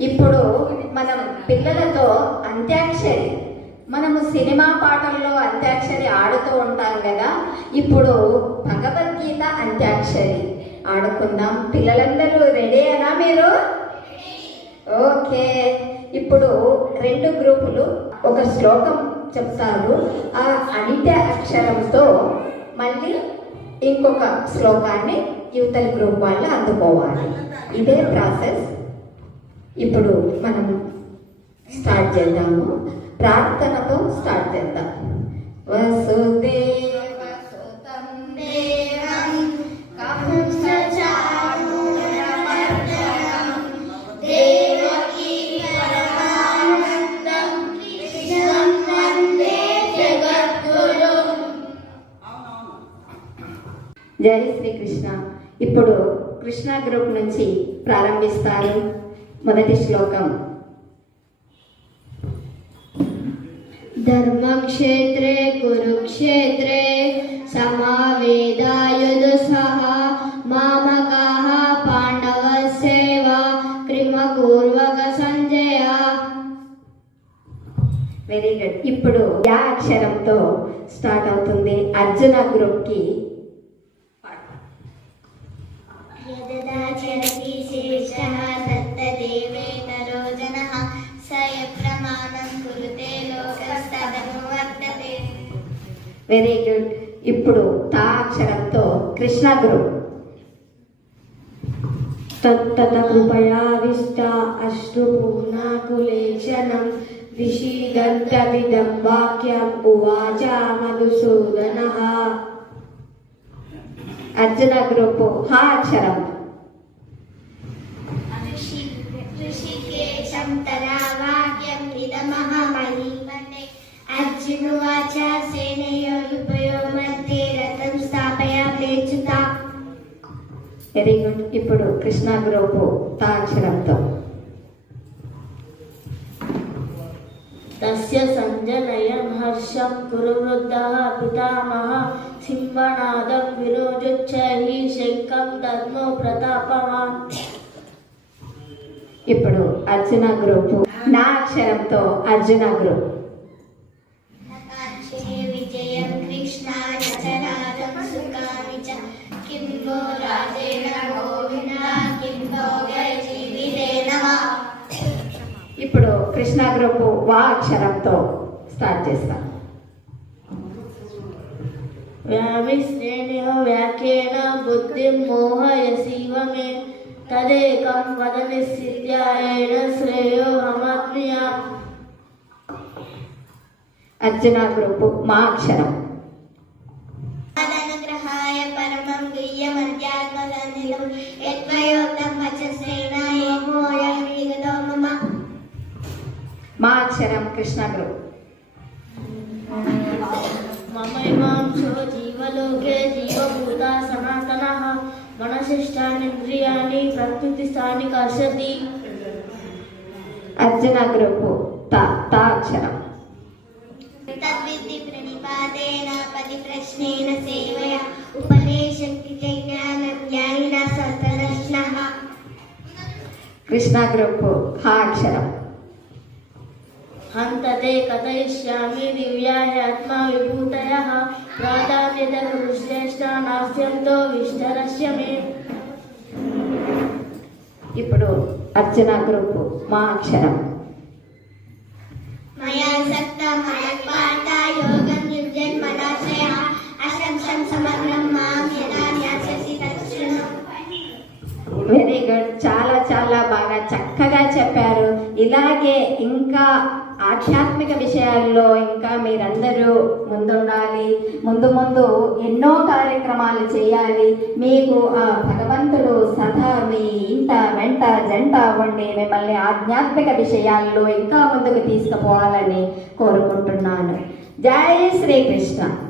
ఇప్పుడు మనం పిల్లలతో అంత్యాక్షరి మనము సినిమా పాటల్లో అంత్యాక్షరి ఆడుతూ ఉంటాం కదా ఇప్పుడు భగవద్గీత అంత్యాక్షరి ఆడుకుందాం. పిల్లలందరూ రెడీ అనా మీరు? ఓకే. ఇప్పుడు రెండు గ్రూపులు ఒక శ్లోకం చెప్తారు. ఆ అనిత అక్షరంతో మళ్ళీ ఇంకొక శ్లోకాన్ని యువతల గ్రూప్ వాళ్ళు అందుకోవాలి. ఇదే ప్రాసెస్. ఇప్పుడు మనం స్టార్ట్ చేద్దాము. ప్రార్థనతో స్టార్ట్ చేద్దాం. వసుదేవ సుతం దేవం జై శ్రీకృష్ణ. ఇప్పుడు కృష్ణ గ్రూప్ నుంచి ప్రారంభిస్తారు మొదటి శ్లోకం. ధర్మక్షేత్రే కురుక్షేత్రే సమావేదాయుధ సహ మామకా పాండవ సేవ క్రిమపూర్వక సంజయ. వెరీ గుడ్ ఇప్పుడు యా అక్షరంతో స్టార్ట్ అవుతుంది అర్జున గ్రూప్కి. యదదాచరతి శ్రేష్ఠ వెరీ గుడ్ ఇప్పుడు తా అక్షరంతో కృష్ణ గురు. తత్తత కృపయావిష్ట అశ్రుపూర్ణాకులేచనం వాక్యం మధుసూదన. అర్జున గ్రూపు హా అక్షరం. ఋషికేశం వాక్యం వెరీ గుడ్ ఇప్పుడు కృష్ణా గ్రూపు తాక్షరంతో తస్య సంజనయ హర్షం కురువృద్ధ పితామహ సింహనాదం విరోజుచ్చి శంఖం ధర్మో ప్రతాపవాన్ ఇప్పుడు అర్జున గ్రూపు నా అక్షరంతో అర్జున గ్రూప్. విజయం కృష్ణ కృష్ణా గ్రూప్ వా అక్షరంతో స్టార్ట్ చేస్తాం. వ్యావిశ్రేణ్యో వ్యాఖ్యేన బుద్ధిం మోహయసీవ మే తదేకం వద నిశ్చిత్యాయణ శ్రేయో హమాత్మీయ అర్జున గ్రూప్ మా అక్షరం. అనుగ్రహాయ పరమం సన్నిధం కృష్ణ ప్రభు మమైమాంసో జీవలోకే అర్జున గ్రూపు త కృష్ణ గ్రూపు हन्तते कथयिष्यामि दिव्याय आत्मा विभूतयः प्राधान्यतकुरुश्रेष्ठा नास्त्यन्तो विष्टरस्य मे ఇప్పుడు అర్జున గ్రూప్ మా అక్షరం मया सक्तं मनःपाठ योगं युञ्जन् मनाशयः अशंसं समग्रं मां यदा ध्यास्यसि तच्छृणु వెరీ గుడ్ చాలా చాలా బాగా చక్కగా చెప్పారు ఇలాగే ఇంకా ఆధ్యాత్మిక విషయాల్లో ఇంకా మీరందరూ ముందుండాలి. ముందు ముందు ఎన్నో కార్యక్రమాలు చేయాలి. మీకు ఆ భగవంతుడు సదా మీ ఇంట వెంట జంట ఉండి మిమ్మల్ని ఆధ్యాత్మిక విషయాల్లో ఇంకా ముందుకు తీసుకుపోవాలని కోరుకుంటున్నాను. జై శ్రీకృష్ణ.